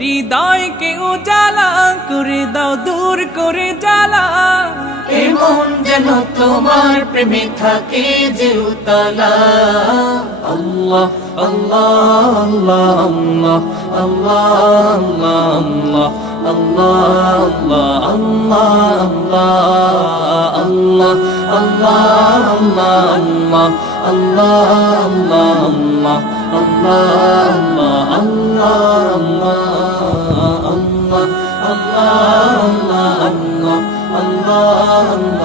হৃদয়কে উজালা করে দাও, দূর করে জ্বালা। এমন যেন তোমার প্রেমে থাকে যে উতলা। আল্লাহ আল্লাহ আল্লাহ আল্লাহ আল্লাহ আল্লাহ আল্লাহ আল্লাহ আল্লাহ আল্লাহ আল্লাহ আল্লাহ আল্লাহ আল্লাহ আল্লাহ আল্লাহ আল্লাহ আল্লাহ